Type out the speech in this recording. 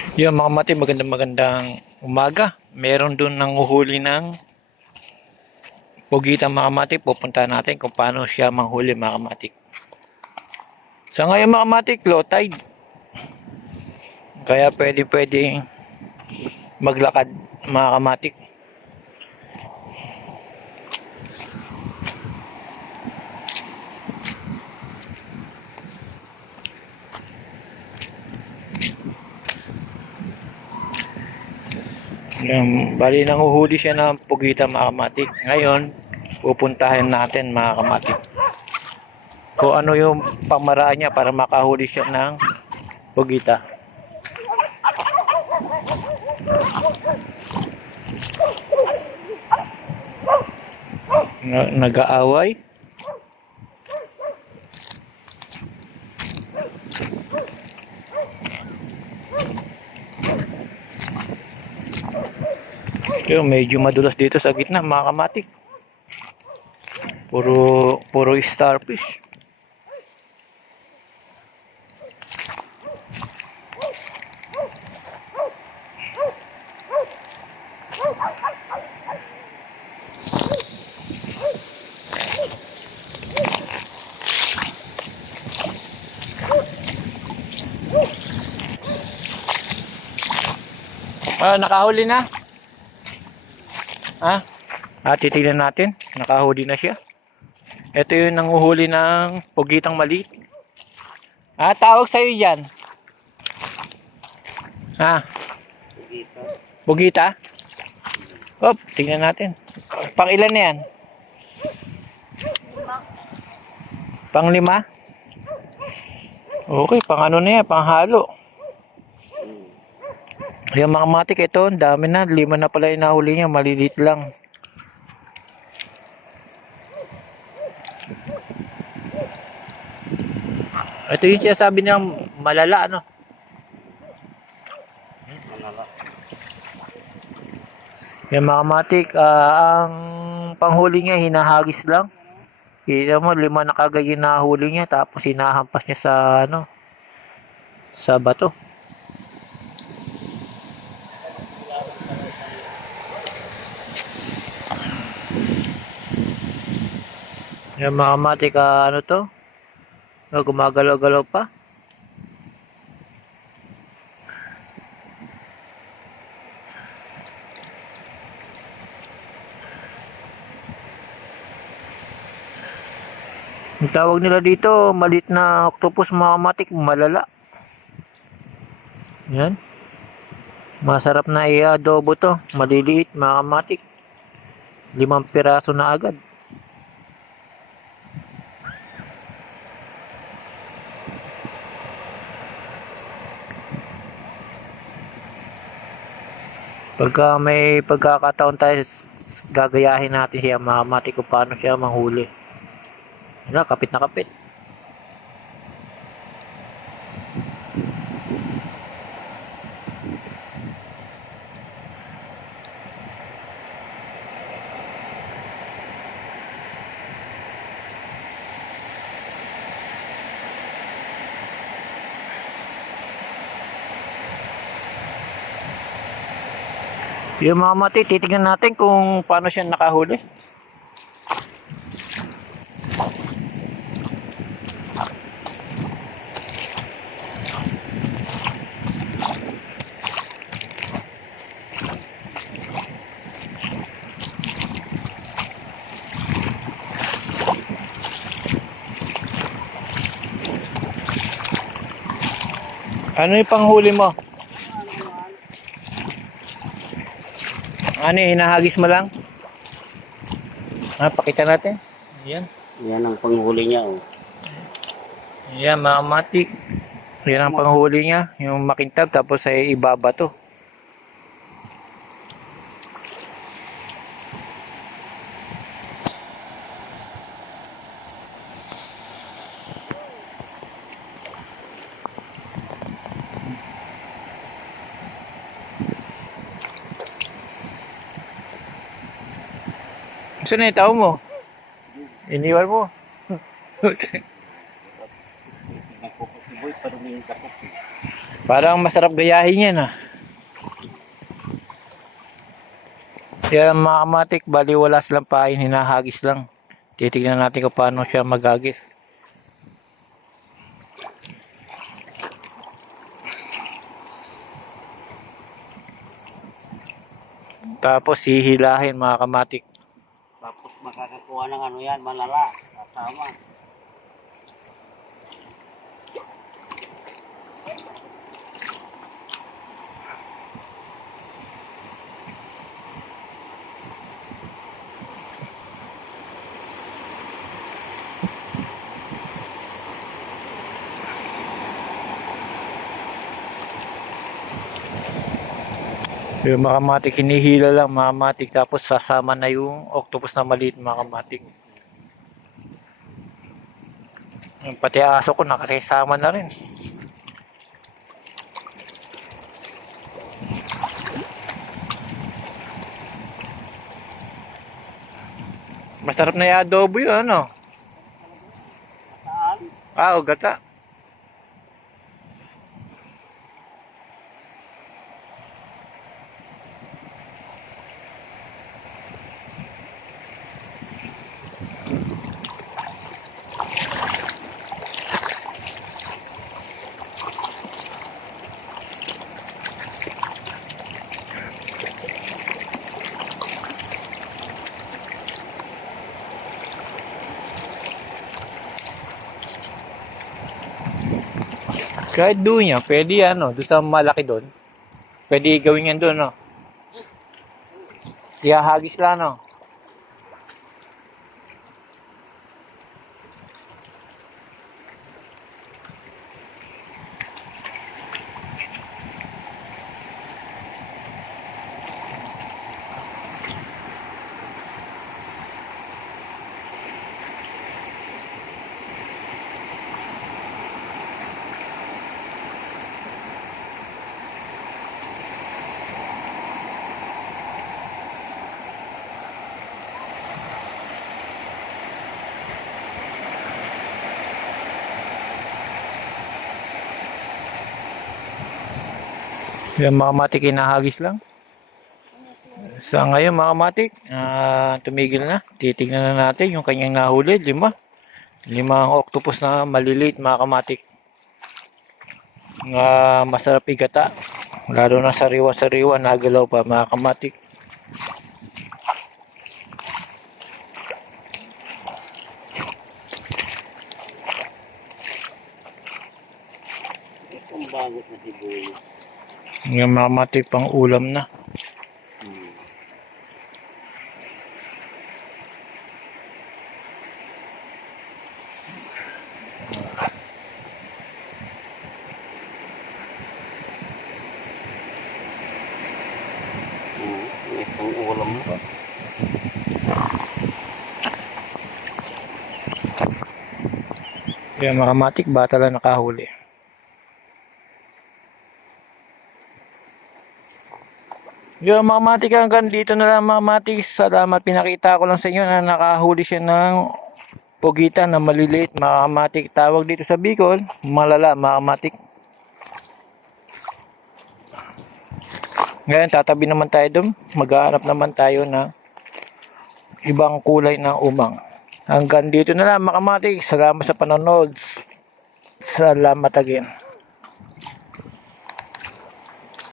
Yung mga mati, magandang magandang umaga. Meron doon nang uhuli ng pugita mga mati. Pupunta natin kung paano siya manghuli mga kamatik. Sa ngayon mga kamatik, low tide. Kaya pwede pwede maglakad mga kamatik. Yan, bali nang uhuli siya ng pugita mga kamatik. Ngayon, pupuntahan natin mga kamatik. Kung ano yung pamaraan niya para makahuli siya ng pugita. Na- Nag-aaway. Pero medyo madulas dito sa gitna, mga kamatik. Puro, puro starfish. Ah, nakahuli na. Ha? Ah, titignan natin. Nakahuli na siya. Ito yung nanguhuli ng pugitang maliit. Ah, tawag sa'yo yan. Ha? Pugita? Hop, tingnan natin. Pang ilan na yan? Pang lima? Okay, pang ano na yan, pang halo. Yung mga matik ito, dami na. Lima na pala yung nahuli niya. Malilit lang. Ito yung sinasabi niya malala, ano? Yung mga matik, ah, ang panghuli niya, hinahagis lang. Kita mo, lima na kagad yung nahuli niya, tapos hinahampas niya sa, ano, sa bato. Yung mga matik, ah, ano to? Ah, Gumagalaw-galaw pa. Ang tawag nila dito, malit na octopus mga matik, malala. Yan. Masarap na i-adobo to. Maliliit mga matik. Limang piraso na agad. Pagka may pagkakataon tayo, gagayahin natin siya, mamati kung paano siya manghuli. Na, kapit na kapit. Yung mga mati, titignan natin kung paano siya nakahuli. Ano yung panghuli mo? Ano yung hinahagis mo lang? Ah, pakita natin. Ayan. Yan ang panghuli niya. Oh. Ayan, mga matik. Yan ang panghuli niya. Yung makintab, tapos ay ibaba to. Saan na yung tao mo? Iniwan mo. Parang masarap gayahin yan ah. Yan mga kamatik, bali wala silang pain, hinahagis lang. Titignan natin kung paano siya magagis. Tapos hihilahin mga kamatik. Tapos makakakuha ng ano yan, malala. Kasama. Yung mga kamatik, hinihila lang mga. Tapos sasama na yung octopus na maliit mga. Yung pati aso ko nakakisama na rin. Masarap na yung adobo yun, ano? Saan? Ah, o gata. Kahit doon niya, pwede yan, no? Doon sa malaki doon. Pwede gawin yan doon, no? Ihahagis lang, no? Yan mga matik, hinahagis lang. Sa ngayon mga matik, ah, tumigil na. Titignan na natin yung kanyang nahuli, lima. Lima ang octopus na maliliit mga kamatik. Nga masarap igata. Lalo na sariwa-sariwa, nagalaw pa mga kamatik. Itong bagot na sibuyas. Yung mga matik pang ulam na. Hmm. Itong ulam na. Yan mga matik, bata lang nakahuli. Yung mga matik hanggang dito na lang mga matik. Salamat pinakita ko lang sa inyo na nakahuli siya ng pugitan na maliliit mga matik. Tawag dito sa Bicol, malala mga matik. Ngayon tatabi naman tayo doon. Maghahanap naman tayo na ibang kulay ng umang. Hanggang dito na lang mga matik. Salamat sa panonood. Salamat again.